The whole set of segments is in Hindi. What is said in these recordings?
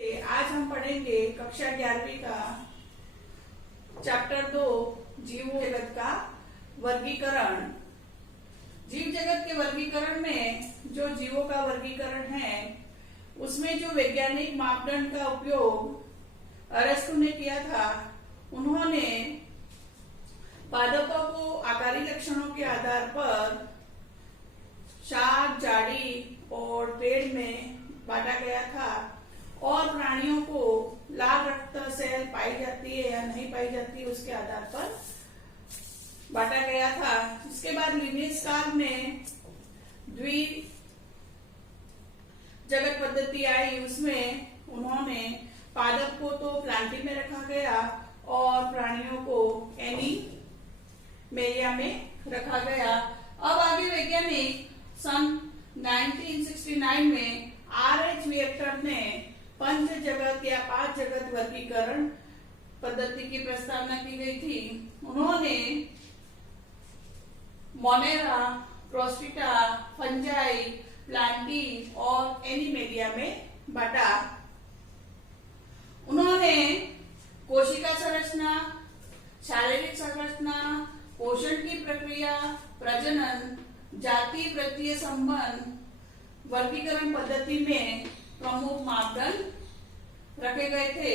आज हम पढ़ेंगे कक्षा 11वीं का चैप्टर 2 जीव जगत का वर्गीकरण। जीव जगत के वर्गीकरण में जो जीवों का वर्गीकरण है उसमें जो वैज्ञानिक मापदंड का उपयोग अरस्तु ने किया था, उन्होंने पादपों को आकारी लक्षणों के आधार पर शाख, जाड़ी और पेड़ में बांटा गया था और प्राणियों को लाल रक्त सेल पाई जाती है या नहीं पाई जाती उसके आधार पर बांटा गया था। इसके बाद लिनियस काल में द्वि जगत पद्धति आई, उसमें उन्होंने पादप को तो प्लांटी में रखा गया और प्राणियों को एनीमेलिया में रखा गया। अब आगे वैज्ञानिक सन 1969 में R.H. विएक्टर ने पंच जगत या 5 जगत वर्गीकरण पद्धति की प्रस्तावना की गई थी। उन्होंने मोनेरा, प्रोस्टिटा, फंजाई, प्लांटी और एनीमेलिया में बांटा। उन्होंने कोशिका संरचना, शारीरिक संरचना, पोषण की प्रक्रिया, प्रजनन, जाति प्रत्यय संबंध वर्गीकरण पद्धति में प्रमुख मापदंड रखे गए थे।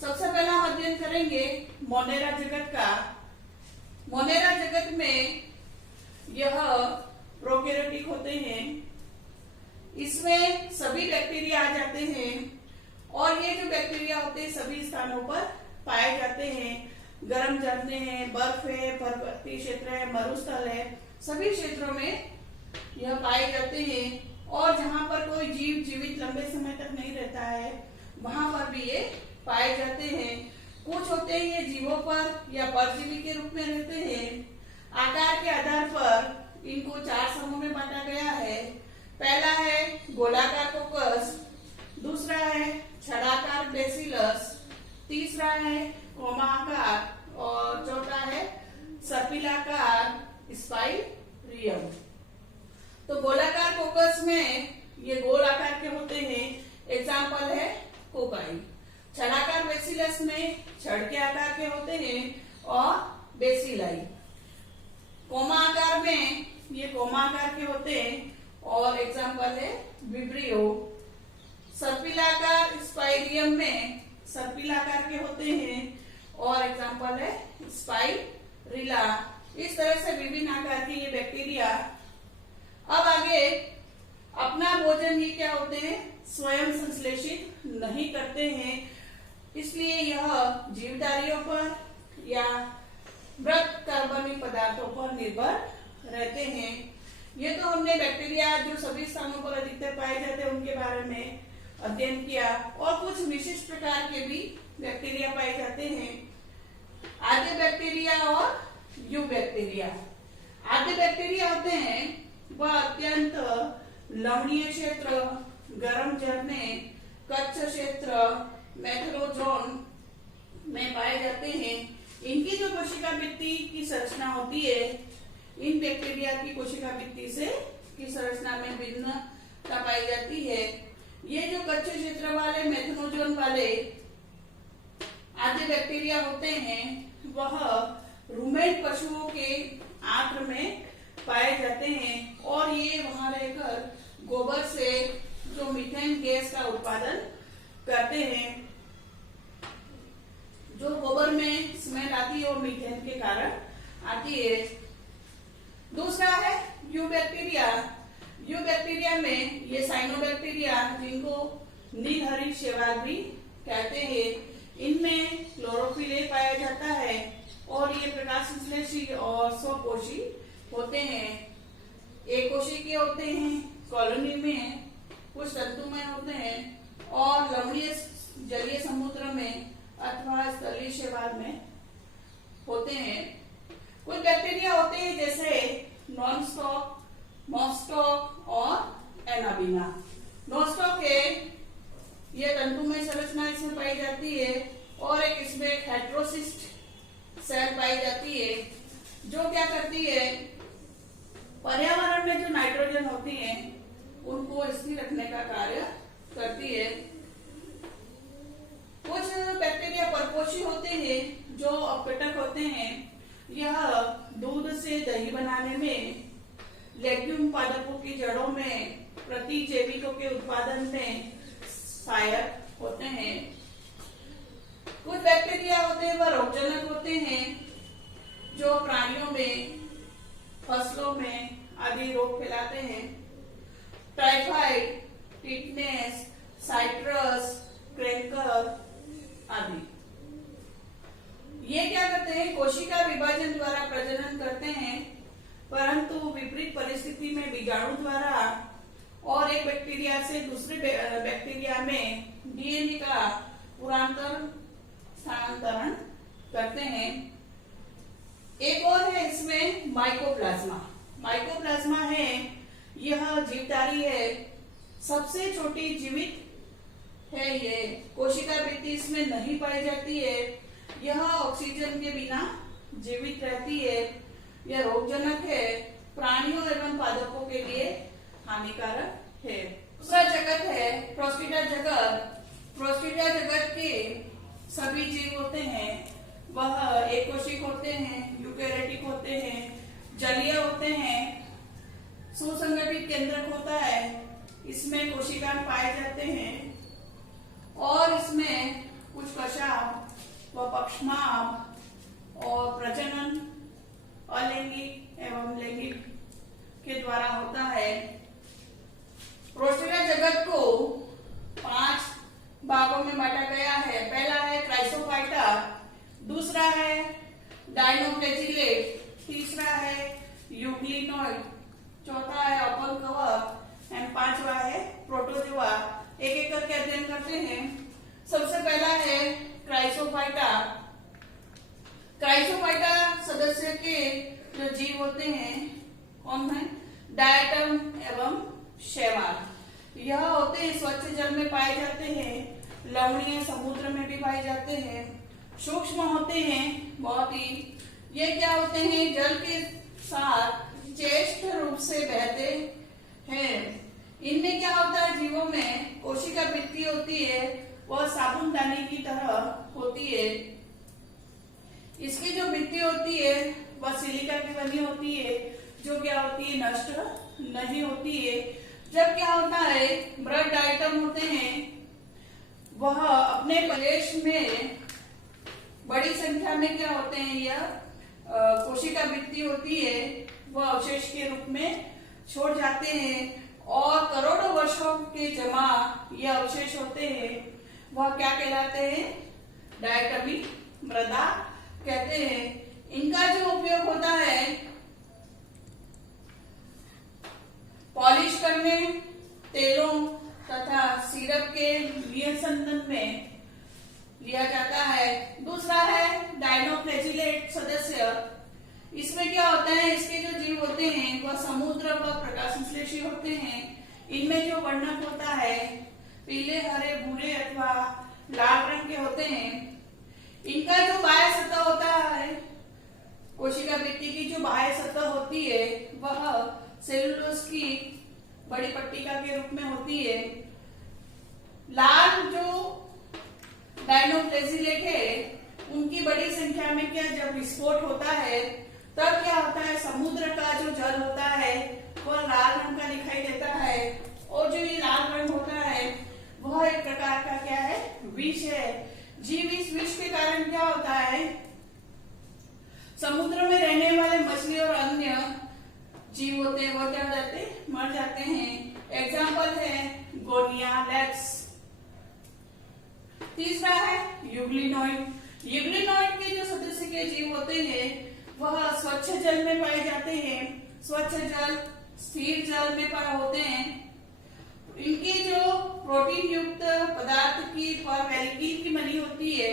सबसे पहला हम अध्ययन करेंगे मोनेरा जगत का। मोनेरा जगत में यह प्रोकैरियोटिक होते हैं, इसमें सभी बैक्टीरिया आ जाते हैं और ये जो बैक्टीरिया होते हैं सभी स्थानों पर पाए जाते हैं। गर्म झरने हैं, बर्फ है, पर्वतीय क्षेत्र है, मरुस्थल है, सभी क्षेत्रों में यह पाए जाते हैं और जहां पर कोई जीव जीवित लंबे समय तक नहीं रहता है वहां पर भी ये पाए जाते हैं। कुछ होते हैं ये जीवों पर या परजीवी के रूप में रहते हैं। आकार के आधार पर इनको 4 समूह में बांटा गया है। पहला है गोलाकार कोकस, दूसरा है छड़ाकार बेसिलस, तीसरा है कोमाकार और चौथा है सर्पिलाकार स्पाइरियम। तो गोलाकार कोकस में ये गोल आकार के होते हैं, एग्जाम्पल है कोकाई। छड़ाकार बेसिलस में छड़ के आकार के होते हैं और बेसिलाई। कोमा आकार में ये कोमा आकार के होते हैं और एग्जाम्पल है विब्रियो। सर्पिलाकार स्पाइरियम में सर्पिलाकार के होते हैं और एग्जाम्पल है स्पाइरिला। इस तरह से विभिन्न आकार के ये बैक्टीरिया अब आगे अपना भोजन ही क्या होते हैं, स्वयं संश्लेषित नहीं करते हैं, इसलिए यह जीवधारियों पर या मृत कार्बनिक पदार्थों पर निर्भर रहते हैं। ये तो हमने बैक्टीरिया जो सभी स्थानों पर अधिकतर पाए जाते हैं उनके बारे में अध्ययन किया और कुछ विशिष्ट प्रकार के भी बैक्टीरिया पाए जाते हैं। आधे बैक्टीरिया और यू बैक्टीरिया। आधे बैक्टीरिया होते हैं वह अत्यंत लवणीय क्षेत्र, गर्म झरने, कच्छ क्षेत्र, मैक्रोजोन में पाए जाते हैं। इनकी जो कोशिका भित्ति की संरचना होती है, इन बैक्टीरिया की कोशिका भित्ति से की संरचना में भिन्नता पाई जाती है। ये जो कच्छ क्षेत्र वाले मैक्रोजोन वाले आधे बैक्टीरिया होते हैं वह रूमेंट पशुओं के आंत्र में पाए जाते हैं और ये वहां रहकर गोबर से जो मीथेन गैस का उत्पादन करते हैं। जो गोबर में स्मेल आती है और मीथेन के कारण आती है। दूसरा है यू बैक्टीरिया। यू बैक्टीरिया में ये साइनोबैक्टीरिया जिनको नीलहरित शैवाल भी कहते हैं, इनमें क्लोरोफिल पाया जाता है और ये प्रकाश संश्लेषी और स्वकोशी होते हैं। एक कोशी के होते हैं, कॉलोनी में कुछ तंतुमय होते हैं और लवणीय जलीय समुद्र में अथवा स्थलीय शैवाल में होते हैं। कुछ बैक्टीरिया होते हैं जैसे नॉनस्टॉक, मॉस्टॉक और एनाबिना। नॉनस्टॉक है ये तंतुमय संरचना इसमें पाई जाती है और एक इसमें हेट्रोसिस्ट सेल पाई जाती है जो क्या करती है, पर्यावरण में जो नाइट्रोजन होती है उनको स्थिर रखने का कार्य करती है। कुछ बैक्टीरिया परपोषी होते हैं जो अपघटक होते हैं। यह दूध से दही बनाने में, लेग्यूम पादपों की जड़ों में प्रतिजैविकों के उत्पादन में सहायक होते हैं। कुछ बैक्टीरिया होते हैं वह रोगजनक होते हैं जो प्राणियों में, फसलों में आदि रोग फैलाते हैं। टाइफाइड, टिटनेस, साइट्रस, क्रैंकर आदि। ये क्या करते हैं? कोशिका विभाजन द्वारा प्रजनन करते हैं, परंतु विपरीत परिस्थिति में बीजाणु द्वारा और एक बैक्टीरिया से दूसरे बैक्टीरिया में डीएनए का पुरांतर स्थानांतरण करते हैं। एक और है इसमें माइकोप्लाज्मा। माइकोप्लाज्मा है, यह जीवधारी है, सबसे छोटी जीवित है। ये कोशिका भित्ति इसमें नहीं पाई जाती है। यह ऑक्सीजन के बिना जीवित रहती है। यह रोगजनक है, प्राणियों एवं पादपों के लिए हानिकारक है। दूसरा जगत है प्रोस्टिटा जगत। प्रोस्टिटा जगत के सभी जीव होते हैं वह एक कोशिक होते हैं, यूकेरियोटिक होते हैं, जलीय होते हैं, सुसंगठित केंद्रक होता है। इसमें कोशिकाएं पाए जाते हैं और इसमें कुछ कशाप व पक्षमाप और प्रजनन अलैंगिक एवं लैंगिक के द्वारा होता है। प्रोस्टिटा जगत को 5 भागों में बांटा गया है। पहला है क्राइसोफाइटा, दूसरा है डायनोफ्लैजिलेट, तीसरा है यूग्लिनोइड, चौथा है ओपन कवर एंड 5वां है प्रोटोजोआ। एक एक करके अध्ययन करते हैं। सबसे पहला है क्राइसोफाइटा। क्राइसोफाइटा सदस्य के जो जीव होते हैं कौन है? डायटम एवं शैवाल। यह होते हैं स्वच्छ जल में पाए जाते हैं, लवणीय समुद्र में भी पाए जाते हैं, सूक्ष्म होते हैं बहुत ही। ये क्या होते हैं? जल के साथ चेष्ट रूप से बहते हैं। इनमें क्या होता है? जीवों में कोशिका भित्ति होती है, वह साबुनदानी की तरह होती है। इसकी जो भित्ति होती है वह सिलिका की बनी होती है, जो क्या होती है? नष्ट नहीं होती है। जब क्या होता है? मृत आइटम होते हैं, वह अपने प्रदेश में बड़ी संख्या में क्या होते हैं? यह कोशिका भित्ति होती है, वह अवशेष के रूप में छोड़ जाते हैं और करोड़ों वर्षों के जमा यह अवशेष होते हैं, वह क्या कहलाते हैं? डायटमी मृदा कहते हैं। इनका जो उपयोग होता है पॉलिश करने, तेलों तथा सिरप के निःसंदन में लिया जाता है। दूसरा है डायनोफ्लैजिलेट सदस्य। इसमें क्या होता है? इसके जो जीव होते हैं वह समुद्र व प्रकाश संश्लेषी होते हैं। इनमें जो वर्णक होता है पीले, हरे, भूरे अथवा लाल रंग के होते हैं। इनका जो बाह्य सतह होता है, कोशिका भित्ति की जो बाह्य सतह होती है वह सेलुलोज की बड़ी पट्टिका के रूप में होती है। लाल जो डायनोफ्लैजिलेट है उनकी बड़ी संख्या में क्या जब विस्फोट होता है तब क्या होता है? समुद्र का जो जल होता है वह लाल रंग का दिखाई देता है और जो ये लाल रंग होता है वह एक प्रकार का क्या है? विष है। जीव इस विष के कारण क्या होता है? समुद्र में रहने वाले मछली और अन्य जीव होते हैं वो क्या हो जाते हैं? मर जाते हैं। एग्जाम्पल है गोनिया, लेक्स। तीसरा है यूग्लिनोइड। यूग्लिनोइड के जो सदस्य के जीव होते हैं वह स्वच्छ जल में पाए जाते हैं। स्वच्छ जल, स्थिर जल में पाए होते हैं। इनकी जो प्रोटीन युक्त पदार्थ की वैल्कीन की बनी होती है।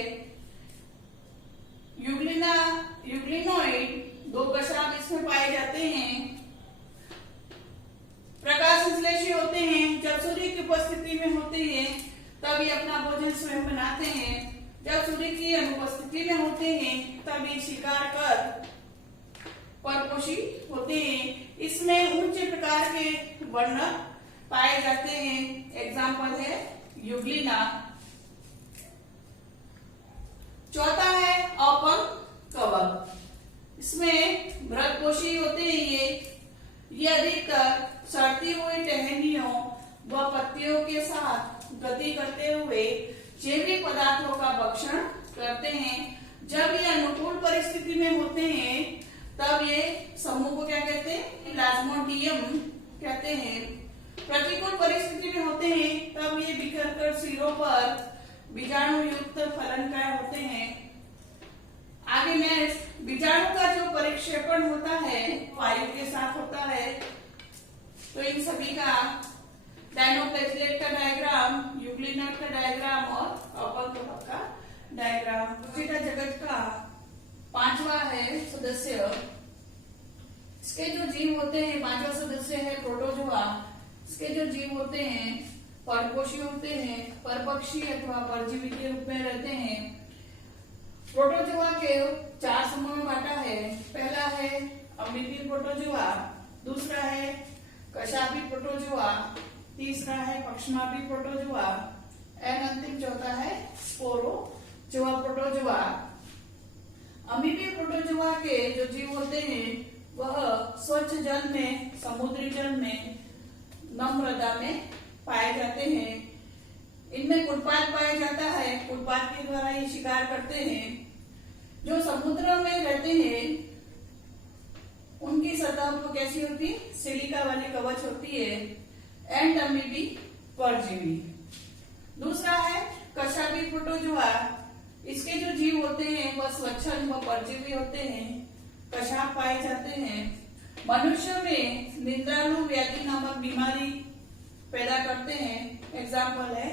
यूग्लिनोइड 2 कशाप इसमें पाए जाते हैं। प्रकाश संश्लेषी होते हैं। जब सूर्य की उपस्थिति में होते हैं तब ये अपना भोजन स्वयं बनाते हैं। जब सूर्य की अनुपस्थिति में होते हैं तब ये शिकार कर परपोषी होते हैं। इसमें उच्च प्रकार के वर्णक पाए जाते हैं। एग्जाम्पल है यूग्लिना। चौथा है अपंग कवक। इसमें मृतकोशी होते हैं। ये अधिकतर सड़ती हुई टहनियों व पत्तियों के साथ गति करते हुए जैविक पदार्थों का भक्षण करते हैं। जब ये अनुकूल परिस्थिति में होते हैं तब ये समूह को क्या कहते हैं? प्लाज्मोडियम कहते हैं। प्रतिकूल परिस्थिति में होते हैं तब ये बिखर कर सिरों पर बीजाणु युक्त फलनकाय होते हैं। आगे नेक्स्ट, बीजाणु का जो परिक्षेपण होता है वायु के साथ होता है। तो इन सभी का डायनोप्लेजिलेट का डायग्राम, यूग्लिनट का डायग्राम और अपंग कवक का डायग्राम। कोशिका जगत का पांचवा है सदस्य। इसके जो जीव होते हैं, पांचवा सदस्य है प्रोटोजोआ। इसके जो जीव होते हैं परपोषी होते हैं, परपक्षी अथवा परजीवी के रूप में रहते हैं। प्रोटोजोआ के 4 समूह में बांटा है। पहला है अमीबी प्रोटोजोआ, दूसरा है कशापी प्रोटोजोआ, तीसरा है पक्षमापी प्रोटोजोआ एंड अंतिम चौथा है स्पोरोजोआ प्रोटोजोआ। अमीबी प्रोटोजोआ के जो जीव होते हैं वह स्वच्छ जल में, समुद्री जल में, नम मृदा में पाए जाते हैं। इनमें कुटपाद पाया जाता है। कुटपाद के द्वारा ये शिकार करते हैं। जो समुद्र में रहते हैं उनकी सतह को कैसी होती है? सिलिका वाली कवच होती है। एंड अमीबी परजीवी। दूसरा है कशापी प्रोटोजोआ। इसके जो जीव होते हैं वह स्वच्छंद व परजीवी होते हैं। कशाप पाए जाते हैं। मनुष्य में निद्रालु व्याधि नामक बीमारी पैदा करते हैं। एग्जाम्पल है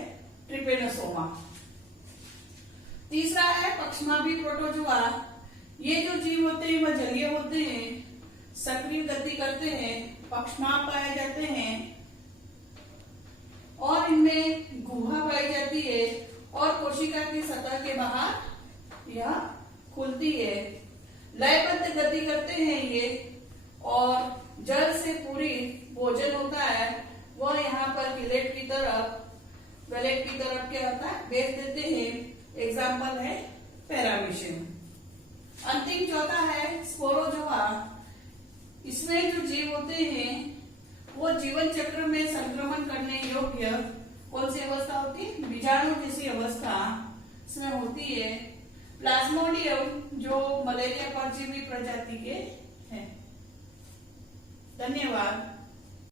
ट्रिपेनोसोमा। तीसरा है पक्षमापी प्रोटोजोआ। ये जो जीव होते हैं वह जलीय होते हैं, सक्रिय गति करते हैं, पक्षमाप पाए जाते हैं और इनमें गुहा पाई जाती है और कोशिका की सतह के बाहर यह खुलती है। लयबद्ध गति करते हैं ये और जल से पूरी भोजन होता है वह यहाँ पर गलेट की तरफ क्या होता है? बेच देते हैं। एग्जाम्पल है पैरामीशियम। अंतिम चौथा है स्पोरोजोआ। इसमें जो जीव होते हैं वो जीवन चक्र में संक्रमण करने योग्य कौन सी अवस्था होती है? बीजाणु जैसी अवस्था इसमें होती है। प्लाज्मोडियम जो मलेरिया परजीवी प्रजाति के हैं। धन्यवाद।